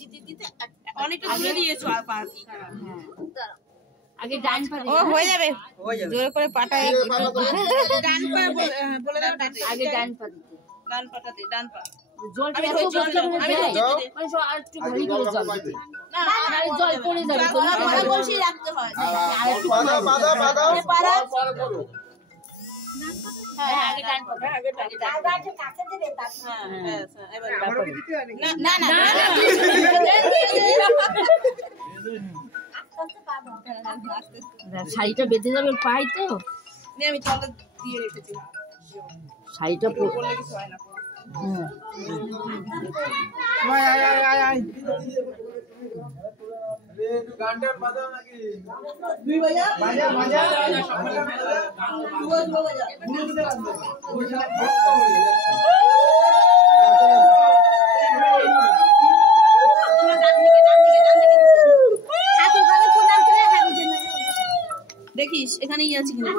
দিতে দিতে অনেকটা ঘুরে দিয়েছো আর পা আগে ডান পা ও হয়ে যাবে জোরে করে পাটা ডান পা বলে দাও আগে ডান পা দিতে ডান পাটা দে ডান পা জলটা এত জল দেয় মানে আর একটু ঘালি করে জল দিতে না জল পড়ে যাবে তোমার পাড়া বসে রাখতে হয় আর একটু বাদা পাড়া হ্যাঁ আগে ডান পা আগে ডান আগে কাছে দিবে তার হ্যাঁ এবার আমারও কি দিতে হয় নাকি? না না শাড়িটা বেঁধে যাবে পাই তো আমি তলে দিয়ে রেখেছি শাড়িটা বললে কিছু হয় না আয় রে তুই গানটা বাজাও নাকি দুই বাজা বাজা দেখিস এখানেই আছে কিনা